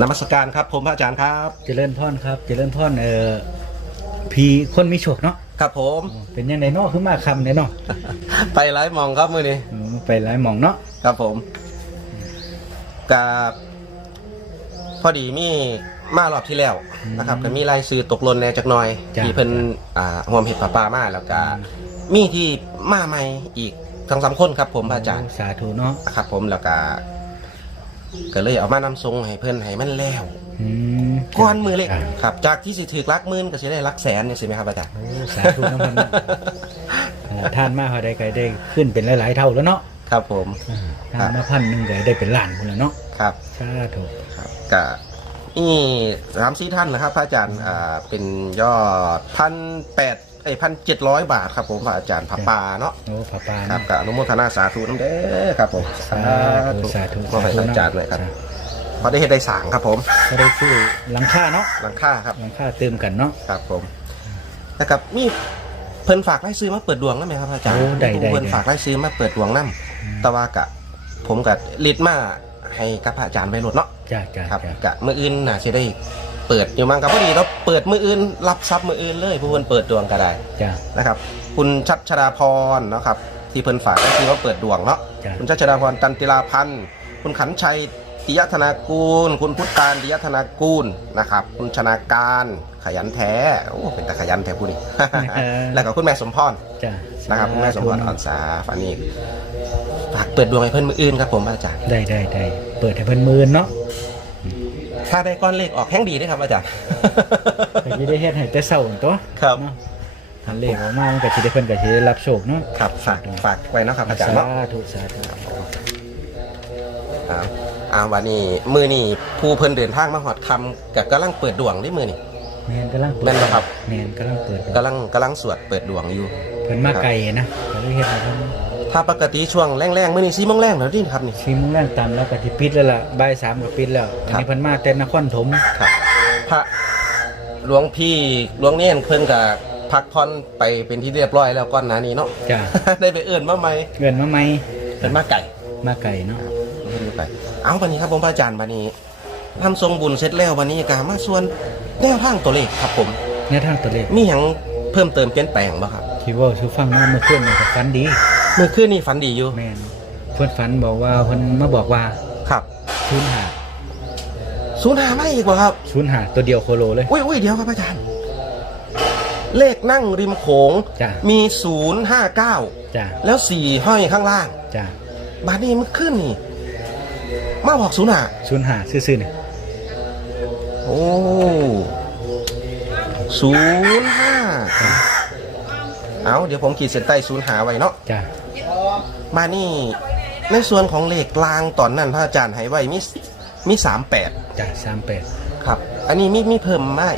นมัสการครับผมพระอาจารย์ครับ เจริญพรครับ เจริญพรเอ่อพีคนมีโชคเนาะครับผมเป็นยังไงเนาะคือมาคำเนี่ยเนาะไปไลฟ์มองครับมือนี้อืมไปหลายหมองเนาะครับผมกับพอดีมีมารอบที่แล้วนะครับก็มีรายซื้อตกหล่นแหน่จักหน่อย ที่เพิ่นอ่าห่วมเห็ดปลาปลามาแล้วก็มีที่มาใหม่อีกทั้งสามคนครับผมพระอาจารย์สาธุเนาะครับผมแล้วก็ ก็เลยเอามานำทรงให้เพื่อนให้มันแล้วอืมก้อนมือเล็กอ่าครับ จากที่สิถือลักหมื่นก็สิได้ลักแสนเนี่ยสิไหมครับอาจารย์โอ้สาธุน้ำพันนะเอ่อท่านมาเขาได้ก็ได้ขึ้นเป็นหลาย ๆ เท่าแล้วเนาะครับผม อ่าท่านมาพันหนึ่งก็ได้เป็นล้านคนแล้วเนาะครับ สาธุ ครับก็นี่สามสี่ท่านนะครับพระอาจารย์อ่าเป็นยอดพันแปด ไอ้พันเจ็ดร้อยบาทครับผมพระอาจารย์ผับปลาเนาะโอ้พระปาครับเนาะกับอนุโมทนาสาธุน้ำเด้อครับผมสาธุสาธุขอให้พระอาจารย์เลยครับพอได้เห็นได้สางครับผมก็ได้ชื่อหลังคาเนาะหลังคาครับหลังคาเติมกันเนาะครับผมแล้วกับมีเพิ่นฝากไล่ซื้อมาเปิดดวงนั่นไหมครับอาจารย์โอ้ได้ได้เพิ่นได้ฝากไล่ซื้อมาเปิดดวงนั่แต่ว่ากะ ผมกับลิดมาให้กับพระอาจารย์ไปโหลดเนาะจ้าจ้าครับจ้ากะมืออื่นน่าจะได้ เปิดอยู่มั้งครับพอดีเราเปิดมืออื่น รับทรัพย์มืออื่นเลยผู้เพิ่นเปิดดวงก็ได้จ้านะครับ คุณชัชดาพรเนาะครับที่เพิ่นฝากไล่ซื้อมาเปิดดวงเนาะจ้าคุณชัชดาพรตันติลาพันธ์คุณขันชัยติยธนากูล คุณพุทธการติยธนากูลนะครับ คุณชนาการขยันแท้โอ้เป็นแต่ขยันแท้ผู้นี้ แล้วก็คุณแม่สมพร จ้านะครับคุณแม่สมพรอ่อนสาฝานีฝากเปิดดวงให้เพื่อนมืออื่นครับผมอาจารย์ได้ได้ได้เปิดให้เพิ่นหมื่นเนาะ ถ้าได้ก้อนเลขออกแห้งดีด้วยครับอาจารย์ก็สิได้เฮ็ดให้แต่เช้าตัวครับเนาะหันเลขออกมามันก็สิได้เพิ่นก็สิได้รับโชคเนาะครับฝากฝากไว้เนาะครับอาจารย์สาเนาะธุสาธุอ่าอ่าวันนี้มือนี่ผู้เพิ่นเดินทางมาหอดคำกับกำลังเปิดดวงได้มือนี่ แม่นกำลังเปิดแม่นบ่ครับ แม่นกำลังเปิดกำลังกำลังสวดเปิดดวงอยู่ เพิ่นมาไกลนะก็เลยเฮ็ดให้เพิ่น ถ้าปกติช่วงแรงๆมือนี่ซีโมงแรงแล้วดิครับนี่สิโมงแรงตามแล้วก็สิปิดแล้วล่ะบ่าย3ก็ปิดแล้วอันครันี้บเพิ่นมาแต่นครถมครับพระหลวงพี่หลวงเนียนเพิ่นกับพักผ่อนไปเป็นที่เรียบร้อยแล้วก้อนหนานี้เนาะ จ้าได้ไปเอื่นมาไหมเงินมาใหม่เป็นมาไก่มาไกลเนาะเพิ่นไปเอาวันนี้ครับผมพระอาจารย์วันนี้ทำทรงบุญเสร็จแล้ววันนี้กามาส่วนแนวทางตัวเลขครับผมแนวทางตัวเลขมีอย่างเพิ่มเติมเปลี่ยนแปลงบ่ครับ ที่เว้าสู่ฟังมาเมื่อคืนนี่ก็ฝันดี เมื่อคืนนี่ฝันดีอยู่ แม่นเพิ่นฝันบอกว่าเพิ่นมาบอกว่าครับ05ศูนย์หาไม่อีกบ่ครับ05ตัวเดียวโคโลเลย อุ้ยอุ้ยเดี๋ยวครับอาจารย์ เลขนั่งริมโขงจ้ามีศูนย์ห้าเก้าจ้าแล้วสี่ห้อยข้างล่าง จ้าบาทนี้มันขึ้นนี่มาบอกศูนย์หาศูนย์หาซื่อๆนี่โอ้ศูนย์ห้าเอาเดี๋ยวผมขีดเส้นใต้ศูนย์หาไว้เนาะ จ้า มานี่ในส่วนของเลขกลางตอนนั้นพระอาจารย์ให้ไว้มีมีสามแปดจ้าสามแปดครับ อันนี้มีมีเพิ่มมา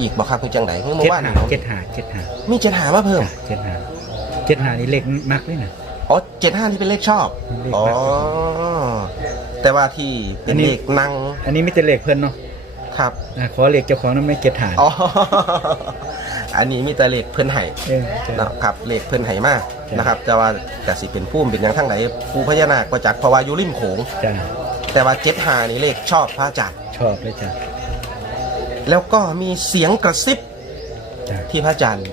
อีกบอกครับคือจังไหนเมื่อเจ็ดวานหานี้เจ็ดหาเจ็ดหามีเจ็ดหามาเพิ่มจ้าเจ็ดหาเจ็ดหานี่เล็กมักเลยนะ อ๋อเจ็ดห้าที่เป็นเลขชอบเลขอ๋อมากแต่ว่าที่เป็นเลขนั่งอันนี้ไม่แต่เลขเพิ่นเนาะครับอะขอเลขเจ้าของนั้นไม่เจ็ดหาอ๋ออันนี้มีแต่เลขเพิ่นไห้เออจ้านะครับเลขเพิ่นไห้มาก จ้ะ นะครับแต่ว่าแต่สิเป็นผู้เป็นอย่างทั้งไหนผู้พญานาคก็จักเพราะว่าอยู่ริมโขง จ้าแต่ว่าเจ็ดหานี่เลขชอบพระอาจารย์ชอบเลยจ้าแล้วก็มีเสียงกระซิบจ้าที่พระอาจารย์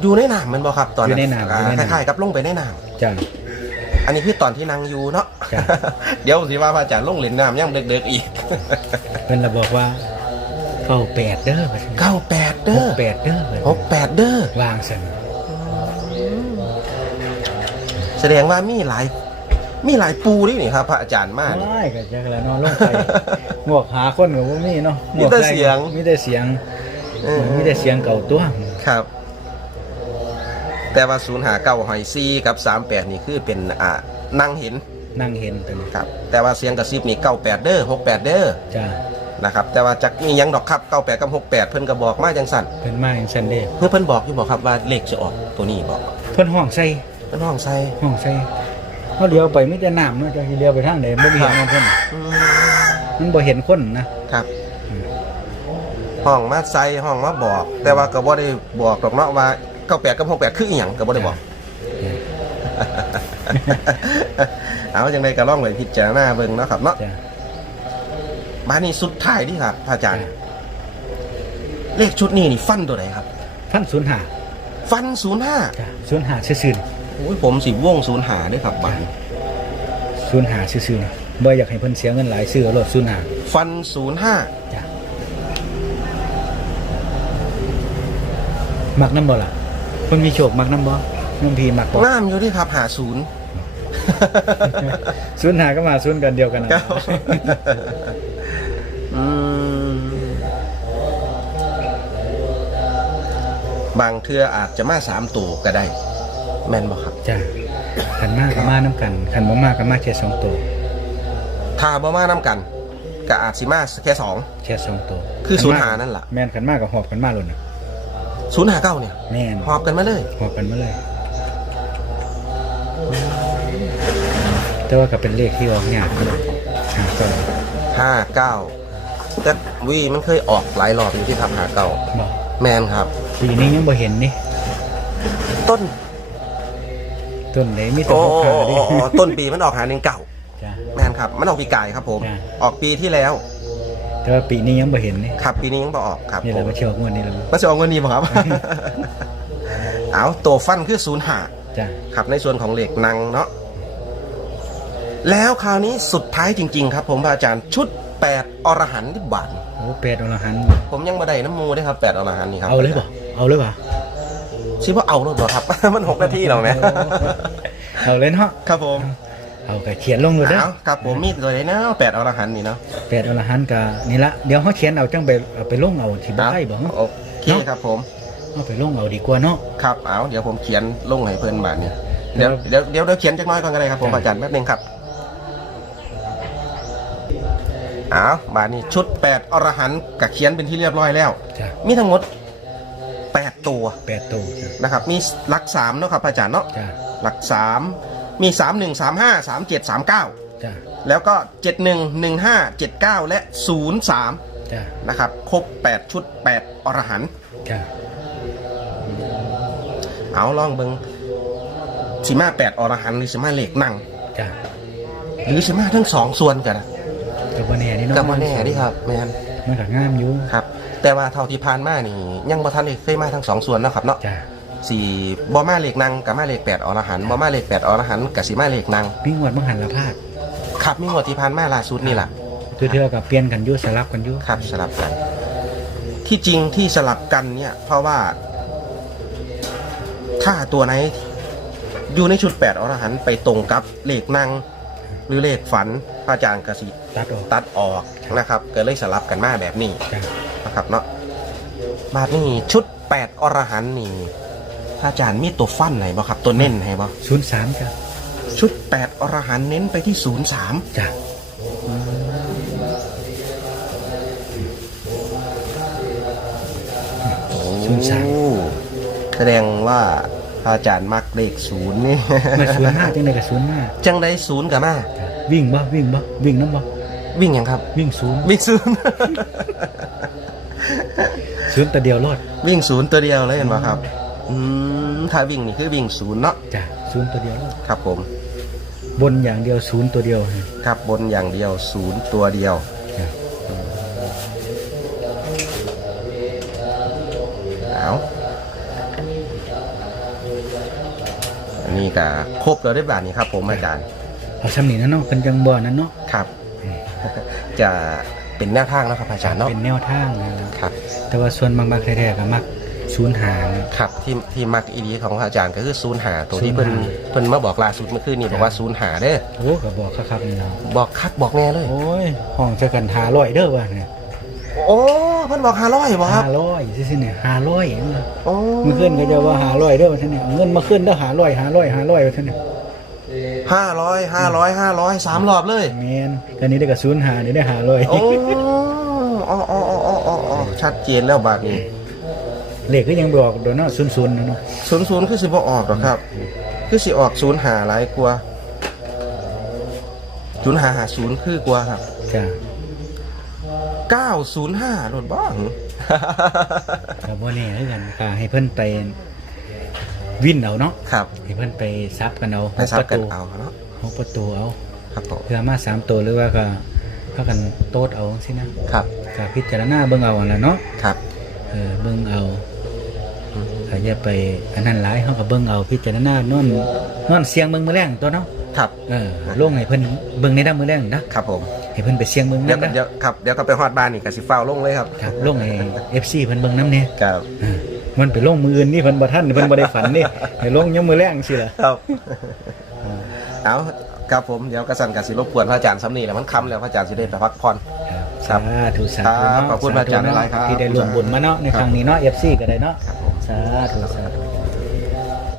อยู่ในน้ำแมันบ่ครับตอนอยู่ในน้ำอ่าอยู่ในคน้ำล้ายๆกับลงไปในน้จ้าำอันนี้คือตอนที่นางอยู่เนาะจ้ะ เดี๋ยวสิว่าพระอาจารย์ลงเล่นน้ำย่ำเด็กๆอีก เพิ่นละบอกว่าเก้าแปดเด้อว่าซั่นเก้าแปดหเด้อกแปดเด้อว่าหกแปดเด้อวางสัน แสดงว่ามีหลาย มีหลายปูด้วยนี่ครับ พระอาจารย์มากนี่ไม่ก็จักแล้วเนอนลงไปหมวกหาคนก็บ่มีเนาะหมีแต่เสียง มีแต่เสียงเออมีแต่เสียงเก่าตัวครับ แต่ว่าศูนย์หาเก้าหอยซีกับสามแปดนี่คือเป็นอ่านั่งเห็นนั่งเห็นตัวนี้ครับ แต่ว่าเสียงกระซิบนี่เก้าแปดเด้อหกแปดเด้อจ้านะครับ แต่ว่าจักมีหยังดอกครับเก้าแปดกับหกแปดเพิ่นก็บอกมาจังสั่นเพิ่นมาอย่างซันเด้เพื่อเพิ่นบอกอยู่บอกครับว่าเลขจะออกตัวนี้บอก เพิ่นห้องใส่ เพิ่นห้องใส่ห้องใส่เฮาเลี้ยวไปมีแต่น้ำเนาะจะสิเลี้ยวไปทางใดบ่มีเห็นของเพิ่นอืมมันบ่เห็นคนนะครับอืมห้องมาใส่ห้องมาบอก แต่ว่าก็บ่ได้บอกดอกเนาะว่าเก้าแปดกับหกแปดคืออีหยังก็บ่ได้บอก เอาจังไดก็ลองไปพิจารณาเบิ่งเนาะครับเนาะจ้าบ้านนี้สุดท้ายที่ครับพระอาจารย์ เลขชุดนี้นี่ฟันตัวไหนครับพันศูนย์หาฟันศูนย์ห้าจ้ะศูนย์หาซื่อโอ้ยผมสิว่งศูนย์หาด้วยครับบ้านๆศูนย์หาซื่อๆนะบ่อยากให้เพิ่นเสียเงินหลายซื้อเอารถศูนย์หาฟันศูนย์ห้าจ้ะมักน้ำบ่ล่ะเพิ่นมีโชคมักน้ำบ่น้องพีมักบ่งามอยู่ที่ครับหาศูนย์ศูนย์หาก็มาศูนย์กันเดียวกันนะครับอืมบางเทืออาจจะมาสามตัวก็ได้ แม่นบ่ครับ จ้ะขันมากก็มาน้ำกันขันบ่มากก็มาแค่สองตัวถ้าบ่มาน้ำกันก็อาจสิมาแค่สอง แค่สองตัวคือศูนย์หานั่นล่ะ แม่นขันมากก็หอบกันมาเลยนะศูนย์หาเก้าเนี่ยแม่นหอบกันมาเลย หอบกันมาเลย แต่ว่าก็เป็นเลขที่ออกยากอยู่หาก่อนห้าเก้าแต่วีมันเคยออกหลายรอบอยู่ที่ครับหาเก้าบอกแมนครับปีนี้ยังบ่เห็นนี่ต้น ต้นไหนมีแต่โอ้พวกโอ้ขาโอ้ดิ โอ้ต้นปีมันออกหาหนึ่งเก่าจ้ะ แมนครับ มันออกปีกายครับผม จ้ะ ออกปีที่แล้วแต่ว่าปีนี้ยังบ่เห็นนี่ครับปีนี้ยังบ่ออกครับนี่แหผละมมาเชื่องวดนี้แล้วมาจะออกเงินดีป่ะครับ เอาตัวฟันคือศูนย์หา จ้ะครับในส่วนของเหล็กนังเนาะแล้วคราวนี้สุดท้ายจริง ๆ ครับ ผมพระอาจารย์ชุดแปดอรหันต์ที่บาทโอ้เป็ดอรหันต์ผมยังบ่ได้น้ำมูได้ครับแปดอรหันต์นี่ครับเอาเลยบ่เอาเลยบ่ ชิว่าเอาแล้วบ่ครับ มันหกนาทีแล้วนะเอาเลยเนาะครับผมเอาก็เขียนลงเลยเด้อเอาครับผมมีตัวไหนนะแปดอรหันต์นี่เนาะเป็ดอรหันต์ก็นี่ละเดี๋ยวเฮาเขียนเอาจังไปเอาไปลงเอาที่บ้านบ่โอเคครับผมเอาไปลงเอาดีกว่าเนาะครับเอาเดี๋ยวผมเขียนลงให้เพื่อนบาทเนี่ยเดี๋ยวเดี๋ยวเดี๋ยวเดี๋ยวเขียนจักหน้อยก่อนก็ได้ครับผมครับอาจารย์แป๊บนึงครับเอาบาทนี้ชุดแปดอรหันต์กับเขียนเป็นที่เรียบร้อยแล้วจ้ะมีทั้งหมดแปด ตัวแปดตัวจ้ะนะครับ มีหลักสามเนาะครับอาจารย์เนาะจ้ะหลักสามมีสามหนึ่งสามห้าสามเจ็ดสามเก้าจ้ะแล้วก็เจ็ดหนึ่งหนึ่งห้าเจ็ดเก้าและศูนย์สามจ้ะนะครับ ครบแปดชุดแปดอรหันต์จ้ะเอาลองเบิงสิมาแปดอรหันต์หรือสิมาเหล็กนั่ง จ้ะหรือสิมาทั้งสองส่วนกันนะกับวันแน่นี่เนาะกับมาแน่ดิครับแมนมันก็งามอยู่ครับ แต่ว่าเท่าที่ผ่านมานี่ ยังบ่ทันได้เคยมาทั้งสองส่วนเนาะครับเนาะจ้ะสี่บ่มาเหล็กนั่งกับมาเหล็กแปดอรหันต์บ่มาเหล็กแปดอรหันต์กับสิมาเหล็กนั่งมีงวดบังหันละพลาดครับมีงวดที่ผ่านมาล่าสุดนี่แหละเทื่อๆกับเปลี่ยนกันอยู่สลับกันอยู่ครับ สลับกัน ที่จริงที่สลับกันเนี่ย เพราะว่า ถ้าตัวไหนอยู่ในชุดแปดอรหันต์ไปตรงกับเลขนั่งหรือเลขฝัน พระอาจารย์กสิตัดออก ตัดออกนะครับก็เลยสลับกันมาแบบนี้จ้ะนะครับเนาะบาทนี่ชุดแปดอรหันต์นี่พระอาจารย์มีตัวฟันไหนบ่ครับ ตัวเน้นให้บ่ศูนย์สามจ้ะชุดแปดอรหันต์เน้นไปที่ศูนย์สามจ้ะศูนย์สามแสดงว่าพระอาจารย์มักเลขศูนย์นี่มาศูนย์ห้าจังไดกับศูนย์ห้าจังได้ศูนย์กับมาจ้ะ วิ่งบ่วิ่งบ่วิ่งน้ำบ่วิ่งยังครับ วิ่งศูนย์วิ่งศูนย์ ศูนย์แต่เดียวรอดวิ่งศูนย์ตัวเดียวเลยเห็นไหมครับ อืมถ้าวิ่งนี่คือวิ่งศูนย์เนาะจ้ะศูนย์ตัวเดียวรอดครับผม บนอย่างเดียวศูนย์ตัวเดียวครับบนอย่างเดียวศูนย์ตัวเดียว จ้ะเอาอันนี้ก็ครบแล้วได้บาทนี้ครับผมอาจารย์ เอาซ้ำนี่นะเนาะเป็นจังบ่นั้นเนาะครับ จะเป็นแนวทางแล้วครับอาจารย์เนาะเป็นแนวทางนะครับแต่ว่าส่วนบางๆแท้ๆก็มักศูนย์หานะครับที่ที่มักอีดีของอาจารย์ก็คือศูนย์หาตัวที่เพิ่นศูนย์หา เพิ่นมาบอกล่าสุดเมื่อคืนนี้บอกว่าศูนย์หาเด้อโอ้ก็บอกคักๆนี่เนาะบอกคักบอกแน่เลย โอ้ยห้องจะกันหาร้อยเด้อว่ะเนี่ยโอ้เพิ่นบอกห้าร้อยบอกคหารับร้อยซื่อๆเนี่ยหาร้อยโอ้มือขึ้นก็จะว่าหาร้อยเด้อว่าท่านเนี่ยเอาเงินมาขึ้นเด้อหาร้อยหาร้อยหาร้อยว่าท่านเนี่ย ห้าร้อยห้าร้อยห้าร้อยสามรอบเลย แมนตอนนี้ได้กับศูนย์หานี่ได้หาร้อยโอ้อ๋ออ๋ออ๋ออ๋ออ๋ออ๋อชัดเจนแล้วบาทนี้เลขก็ยังบอกโดนเนาะศูนย์ศูนย์เนาะศูนย์ศูนย์คือสิบ่ออกหรอกครับ คือสิออกศูนย์หาหลายกว่าศูนย์หาหาศูนย์คือกว่าครับจ้ะเก้าศูนย์ห้ารถบ้างกับว่านี่แล้วกันก็ให้เพิ่นไป วินเอาเนาะครับให้เพิ่นไปซับกันเอาให้ซับกันหเอาเนาะหกประตูเอาครับผมเพื่อมาสามตัวหรือว่าก็พากันโตดเอาสินะครับก็พิจารณาเบิ่งเอาหั่นล่ะเนาะครับเออเบิ่งเอาถ้าอย่าไปอันนั้นหลายเฮาก็เบิ่งเอาพิจารณานอนนอนเสียงเบิ่งมื้อแรงตัวเนาะครับเออลงให้เพิ่นเบิ่งในด้านมื้อแรงนะครับผมให้เพิ่นไปเสียงเบิ่งเดี๋ยวนำก็เดี๋ยวครับเดี๋ยวก็ไปฮอดบ้านนี่ก็สิฟ้าวลงเลยครับครับลงให้ FC เพิ่นเบิ่งนํเนี่ยครับ มันไปลงมืออื่นนี่เพิ่นบ่ทันเพิ่นบ่ได้ฝันนี่ให้ลงยามมื้อแรงสิล่ะครับเอาครับผมเดี๋ยวกระสันกสิรบกวนพระอาจารย์ซ้ำนี่แหล้วมันค่ำแล้วพระอาจารย์สิได้ไปพักผ่อนครัสาบธุสาธุครับเนาะขอบคุณพระอาจารย์สธุเนะหลายๆครับ ที่ได้ร่วมบุญมาเนาะในครั้งนี้เนาะ FC ก็ได้เนาะครับผมสาธุสาธุ